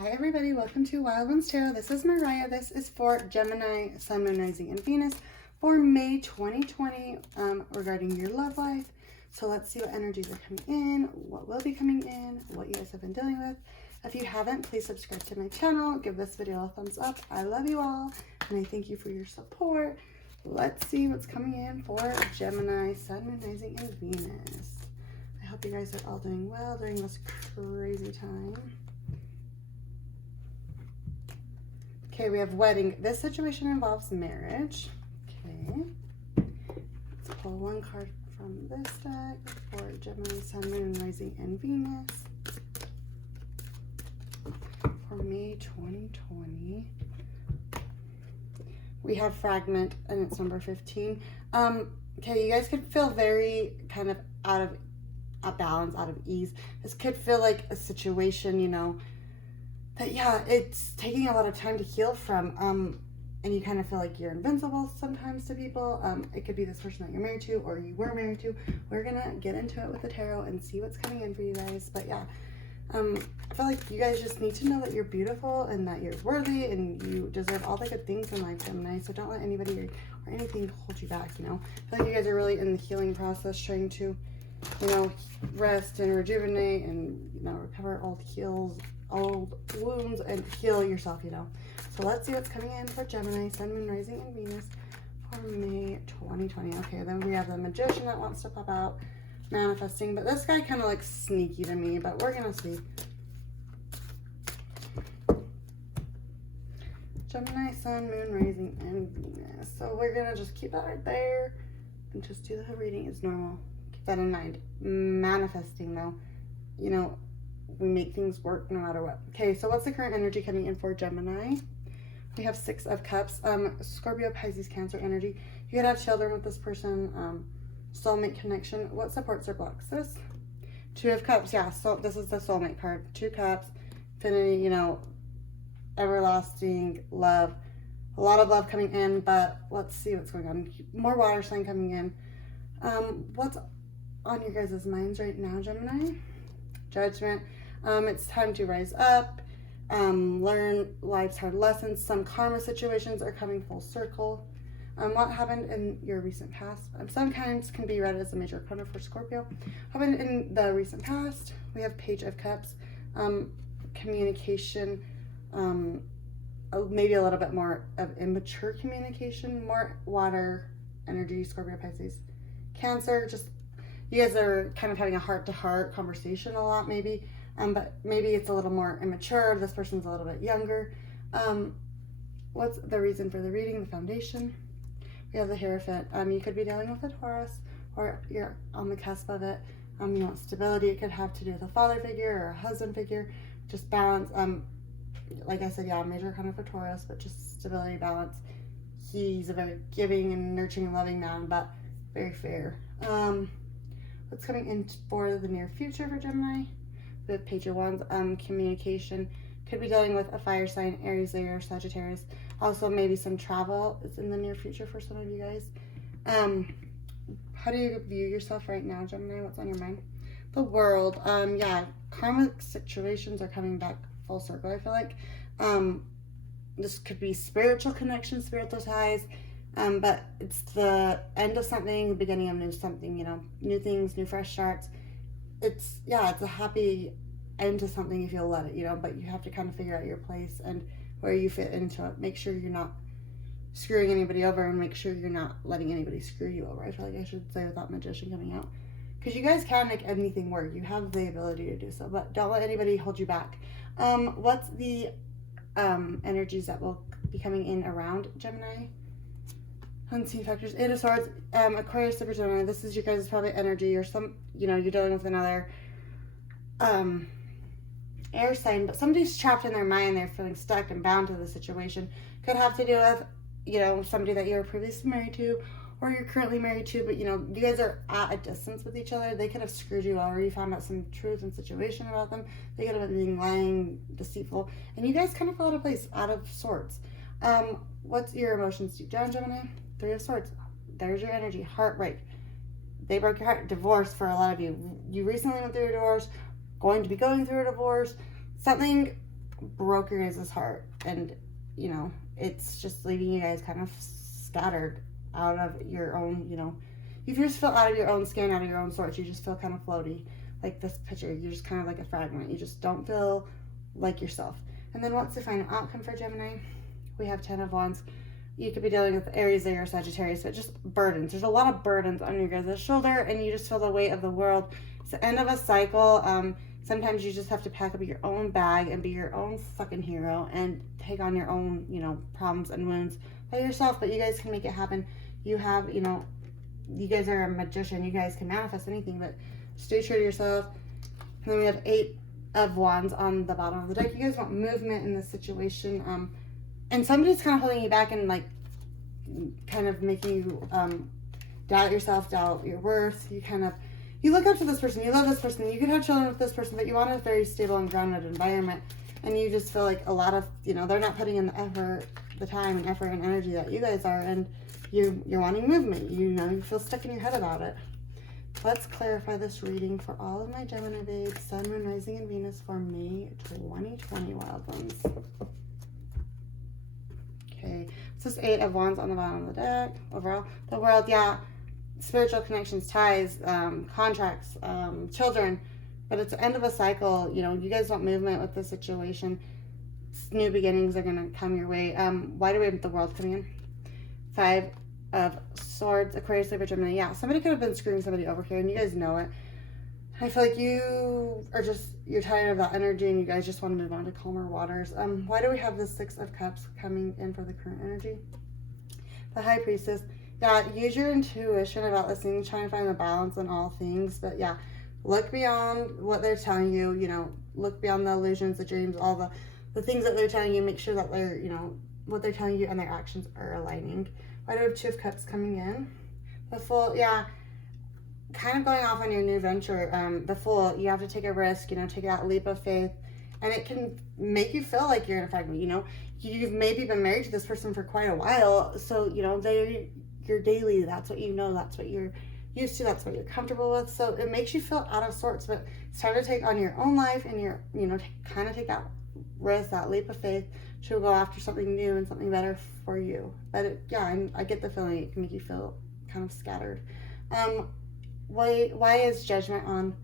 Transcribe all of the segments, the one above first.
Hi everybody, welcome to Wild Ones Tarot. This is Mariah. This is for Gemini, Sun, Moon, Rising, and Venus for May 2020 regarding your love life. So let's see what energies are coming in, what will be coming in, what you guys have been dealing with. If you haven't, please subscribe to my channel. Give this video a thumbs up. I love you all and I thank you for your support. Let's see what's coming in for Gemini, Sun, Moon, Rising, and Venus. I hope you guys are all doing well during this crazy time. Okay, we have wedding. This situation involves marriage. Okay. Let's pull one card from this deck for Gemini, Sun, Moon, Rising, and Venus for May 2020. We have fragment and it's number 15. Okay, you guys could feel very kind of out of balance, out of ease. This could feel like a situation, you know, that yeah, it's taking a lot of time to heal from, and you kind of feel like you're invincible sometimes to people. It could be this person that you're married to or you were married to. We're gonna get into it with the tarot and see what's coming in for you guys. But yeah, I feel like you guys just need to know that you're beautiful and that you're worthy and you deserve all the good things in life, Gemini. So don't let anybody or anything hold you back, you know. I feel like you guys are really in the healing process, trying to, you know, rest and rejuvenate and, you know, recover old wounds and heal yourself, you know. So let's see what's coming in for Gemini, Sun, Moon, Rising, and Venus for May 2020. Okay, then we have the Magician that wants to pop out, manifesting, but this guy kind of looks sneaky to me, but we're gonna see. Gemini, Sun, Moon, Rising, and Venus. So we're gonna just keep that right there and just do the reading as normal. Keep that in mind. Manifesting, though, you know, we make things work no matter what. Okay, so what's the current energy coming in for Gemini? We have 6 of Cups, Scorpio, Pisces, Cancer energy. You could have children with this person, soulmate connection. What supports or blocks this? 2 of Cups, yeah, so this is the soulmate card. 2 Cups, infinity, you know, everlasting love. A lot of love coming in, but let's see what's going on. More water sign coming in. What's on your guys' minds right now, Gemini? Judgment. It's time to rise up, learn life's hard lessons. Some karma situations are coming full circle. What happened in your recent past? Sometimes can be read as a major karma for Scorpio. Happened in the recent past. We have Page of Cups, communication, maybe a little bit more of immature communication, more water energy, Scorpio, Pisces. Cancer, just you guys are kind of having a heart-to-heart conversation a lot, maybe, but maybe it's a little more immature. This person's a little bit younger. What's the reason for the reading? The foundation. We have the Hierophant. You could be dealing with a Taurus, or you're on the cusp of it. You want stability. It could have to do with a father figure or a husband figure. Just balance. Like I said, yeah, major kind of for Taurus, but just stability, balance. He's a very giving and nurturing and loving man, but very fair. What's coming in for the near future for Gemini? The Page of Wands, communication. Could be dealing with a fire sign, Aries, Leo, Sagittarius. Also, maybe some travel is in the near future for some of you guys. How do you view yourself right now, Gemini? What's on your mind? The World. Yeah, karmic situations are coming back full circle, I feel like. This could be spiritual connections, spiritual ties. But it's the end of something, the beginning of new something, you know, new things, new fresh starts. It's a happy end to something if you'll let it, you know, but you have to kind of figure out your place and where you fit into it. Make sure you're not screwing anybody over and make sure you're not letting anybody screw you over. I feel like I should say without Magician coming out. Because you guys can make anything work. You have the ability to do so, but don't let anybody hold you back. What's the energies that will be coming in around Gemini? Unseen factors, 8 of Swords, Aquarius, Libra, Gemini. This is your guys' probably energy or some, you know, you're dealing with another air sign, but somebody's trapped in their mind. They're feeling stuck and bound to the situation. Could have to do with, you know, somebody that you were previously married to or you're currently married to, but, you know, you guys are at a distance with each other. They could have screwed you over. You found out some truth and situation about them. They could have been being lying, deceitful, and you guys kind of fell out of place, out of sorts. What's your emotions deep down, Gemini? 3 of Swords. There's your energy. Heartbreak. They broke your heart. Divorce for a lot of you. You recently went through a divorce, going to be going through a divorce. Something broke your guys' heart, and you know, it's just leaving you guys kind of scattered out of your own, you know, you just feel out of your own skin, out of your own sorts. You just feel kind of floaty, like this picture. You're just kind of like a fragment. You just don't feel like yourself. And then what's the final outcome for Gemini? We have 10 of Wands. You could be dealing with Aries, Leo, or Sagittarius, but just burdens. There's a lot of burdens on your guys' shoulder, and you just feel the weight of the world. It's the end of a cycle. Sometimes you just have to pack up your own bag and be your own fucking hero and take on your own, you know, problems and wounds by yourself. But you guys can make it happen. You have, you know, you guys are a magician. You guys can manifest anything, but stay true to yourself. And then we have 8 of Wands on the bottom of the deck. You guys want movement in this situation. And somebody's kind of holding you back and like kind of making you doubt yourself, doubt your worth. You look up to this person, you love this person, you could have children with this person, but you want a very stable and grounded environment. And you just feel like a lot of, you know, they're not putting in the effort, the time and effort and energy that you guys are, and you're wanting movement. You know, you feel stuck in your head about it. Let's clarify this reading for all of my Gemini babes, Sun, Moon, Rising, and Venus for May 2020, wild ones. Okay, this is 8 of Wands on the bottom of the deck. Overall, the world, yeah, spiritual connections, ties, contracts, children, but it's the end of a cycle. You know, you guys want movement with the situation. New beginnings are going to come your way. Why do we have the world coming in? 5 of Swords, Aquarius, Libra, Gemini. Yeah, somebody could have been screwing somebody over here, and you guys know it. I feel like you are just, you're tired of that energy, and you guys just want to move on to calmer waters. Why do we have the 6 of Cups coming in for the current energy? The High Priestess. Yeah, use your intuition about listening, trying to find the balance in all things. But yeah, look beyond what they're telling you, you know, look beyond the illusions, the dreams, all the things that they're telling you. Make sure that they're, you know, what they're telling you and their actions are aligning. Why do we have 2 of Cups coming in? The Fool, yeah, kind of going off on your new venture. The Fool, you have to take a risk, you know, take that leap of faith. And it can make you feel like you're in a fragment, you know. You've maybe been married to this person for quite a while. So, you know, you're daily, that's what you know, that's what you're used to, that's what you're comfortable with. So it makes you feel out of sorts, but it's time to take on your own life and your, you know, kind of take that risk, that leap of faith to go after something new and something better for you. But it, yeah, I get the feeling it can make you feel kind of scattered. Why is Judgment on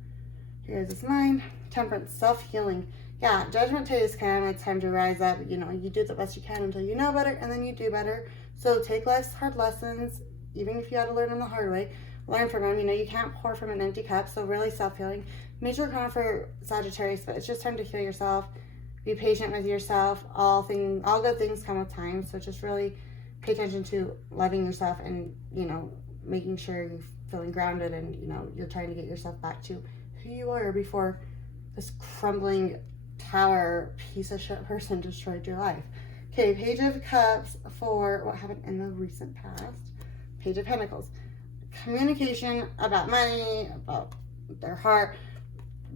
your guys' mind? Temperance, self-healing. Yeah, Judgment Day is kind of, it's time to rise up. You know, you do the best you can until you know better, and then you do better. So take life's hard lessons, even if you had to learn them the hard way. Learn from them. You know, you can't pour from an empty cup. So really self-healing. Major arcana for Sagittarius, but it's just time to heal yourself. Be patient with yourself. All good things come with time. So just really pay attention to loving yourself and, you know, making sure you're feeling grounded and, you know, you're trying to get yourself back to who you were before this crumbling tower piece of shit person destroyed your life. Okay, Page of Cups for what happened in the recent past. Page of Pentacles. Communication about money, about their heart.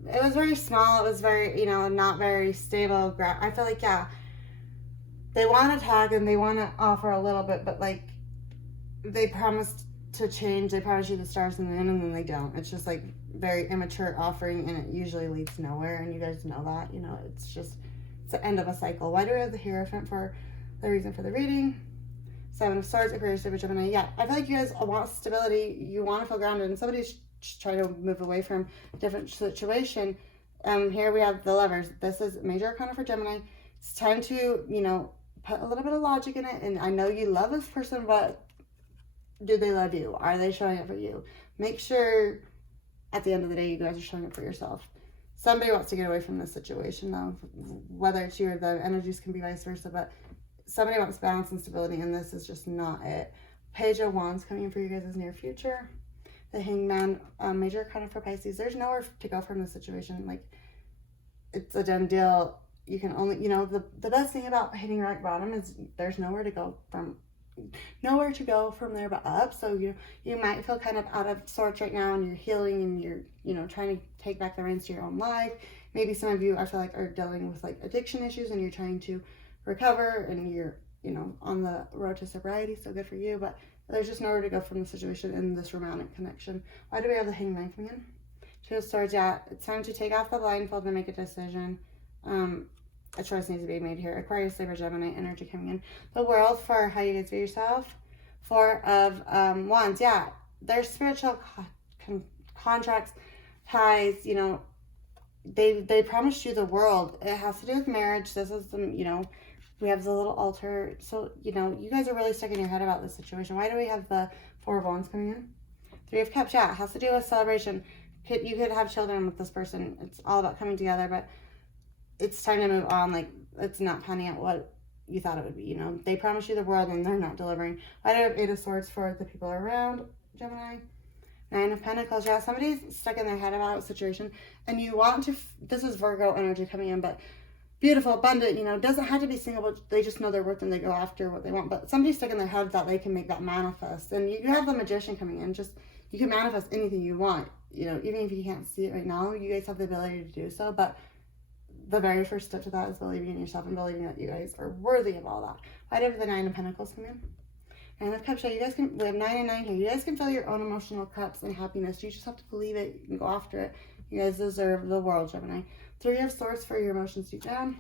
It was very small. It was very, you know, not very stable. I feel like, yeah, they want to talk and they want to offer a little bit, but like they promised to change. They promise you the stars and the moon, and then they don't. It's just like very immature offering, and it usually leads nowhere, and you guys know that. You know, it's the end of a cycle. Why do we have the Hierophant for the reason for the reading? 7 of Swords, Aquarius, Libra, Gemini. Yeah, I feel like you guys want stability. You want to feel grounded, and somebody's trying to move away from a different situation. Here we have the Lovers. This is major arcana for Gemini. It's time to, you know, put a little bit of logic in it. And I know you love this person, but do they love you? Are they showing up for you? Make sure at the end of the day, you guys are showing up for yourself. Somebody wants to get away from this situation, though. Whether it's you or the energies can be vice versa, but somebody wants balance and stability, and this is just not it. Page of Wands coming in for you guys' near future. The Hangman, major arcana for Pisces. There's nowhere to go from this situation. Like, it's a done deal. You can only, you know, the best thing about hitting rock bottom is there's nowhere to go from there but up. So you might feel kind of out of sorts right now, and you're healing, and you're, you know, trying to take back the reins to your own life. Maybe some of you, I feel like, are dealing with like addiction issues, and you're trying to recover, and you're, you know, on the road to sobriety. So good for you. But there's just nowhere to go from the situation in this romantic connection. Why do we have the Hangman coming in? 2 of Swords. Yeah, it's time to take off the blindfold and make a decision. a choice needs to be made here. Aquarius, Libra, Gemini energy coming in. The World for how you guys view yourself. Four of Wands. Yeah, there's spiritual contracts, ties, you know, they promised you the world. It has to do with marriage. This is some, you know, we have the little altar. So, you know, you guys are really stuck in your head about this situation. Why do we have the Four of Wands coming in? Three of Cups. Yeah, it has to do with celebration. You could have children with this person. It's all about coming together, but it's time to move on. Like, it's not panning out what you thought it would be. You know, they promised you the world and they're not delivering. Why do I have Eight of Swords for the people around Gemini? Nine of Pentacles. Yeah, somebody's stuck in their head about a situation, and you want to. This is Virgo energy coming in, but beautiful, abundant. You know, doesn't have to be single, but they just know their worth and they go after what they want. But somebody's stuck in their head that they can make that manifest, and you have the Magician coming in. Just you can manifest anything you want. You know, even if you can't see it right now, you guys have the ability to do so. But the very first step to that is believing in yourself and believing that you guys are worthy of all that. Why did the Nine of Pentacles come in? Nine of Cups. You guys can, we have 9 and 9 here. You guys can fill your own emotional cups and happiness. You just have to believe it and go after it. You guys deserve the world, Gemini. Three of Swords for your emotions deep down.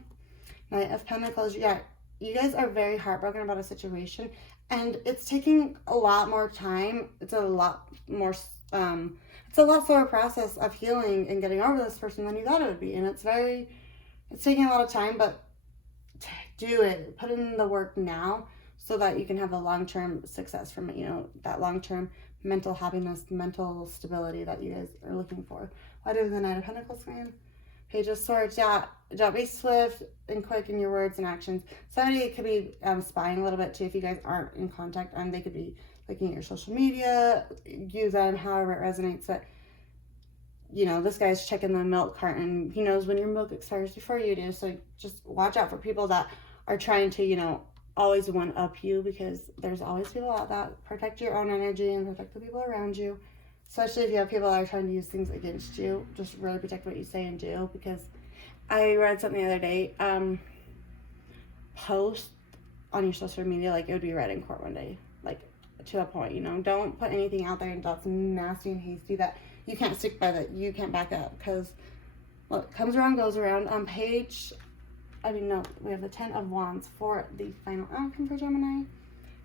Knight of Pentacles. Yeah, you guys are very heartbroken about a situation, and it's taking a lot more time. It's a lot more, it's a lot slower process of healing and getting over this person than you thought it would be. And it's taking a lot of time, but do it. Put in the work now, so that you can have a long-term success from it, you know, that long-term mental happiness, mental stability that you guys are looking for. Why do the Knight of Pentacles come in? Page of Swords. Yeah, don't be swift and quick in your words and actions. Somebody could be spying a little bit too if you guys aren't in contact, and they could be looking at your social media. Use them however it resonates. But, you know, this guy's checking the milk carton. He knows when your milk expires before you do. So just watch out for people that are trying to, you know, always one up you, because there's always people out that protect your own energy and protect the people around you, especially if you have people that are trying to use things against you. Just really protect what you say and do, because I read something the other day, post on your social media like it would be read in court one day, like to a point, you know. Don't put anything out there that's nasty and hasty that you can't stick by, that you can't back up, because what comes around goes around. On page, we have the 10 of Wands for the final outcome for Gemini. And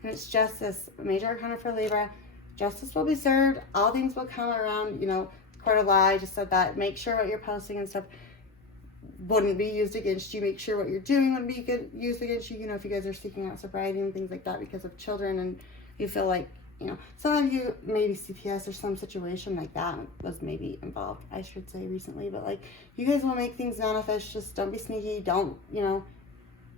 it's justice, major arcana for Libra. Justice will be served. All things will come around. You know, court of law, I just said that. Make sure what you're posting and stuff wouldn't be used against you. Make sure what you're doing wouldn't be used against you. You know, if you guys are seeking out sobriety and things like that because of children, and you feel like, you know, some of you, maybe CPS or some situation like that was maybe involved, I should say, recently. But, like, you guys will make things manifest. Just don't be sneaky. Don't, you know,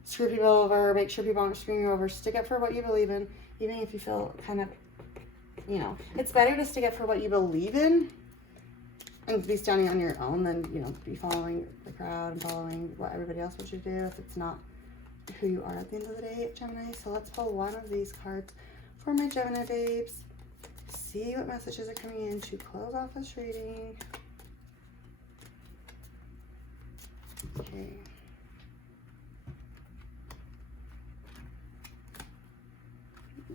screw people over. Make sure people aren't screwing you over. Stick up for what you believe in, even if you feel kind of, you know, it's better to stick up for what you believe in and to be standing on your own than, you know, be following the crowd and following what everybody else wants you to do if it's not who you are at the end of the day, Gemini. So let's pull one of these cards for my Gemini babes. See what messages are coming in to close off this reading. Okay.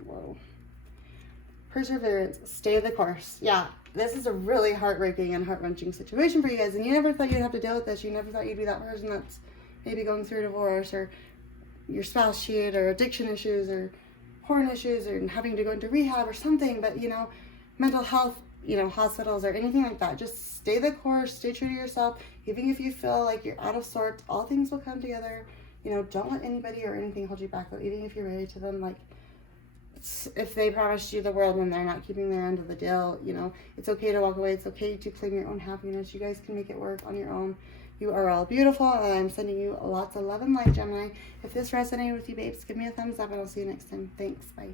Whoa. Perseverance. Stay the course. Yeah, this is a really heartbreaking and heart-wrenching situation for you guys, and you never thought you'd have to deal with this. You never thought you'd be that person that's maybe going through a divorce, or your spouse cheated, or addiction issues, or porn issues, or having to go into rehab or something. But, you know, mental health, you know, hospitals or anything like that, just stay the course, stay true to yourself. Even if you feel like you're out of sorts, all things will come together. You know, don't let anybody or anything hold you back, though. Even if you're married to them, like, if they promised you the world and they're not keeping their end of the deal, you know, it's okay to walk away. It's okay to claim your own happiness. You guys can make it work on your own. You are all beautiful, and I'm sending you lots of love and light, Gemini. If this resonated with you, babes, give me a thumbs up, and I'll see you next time. Thanks. Bye.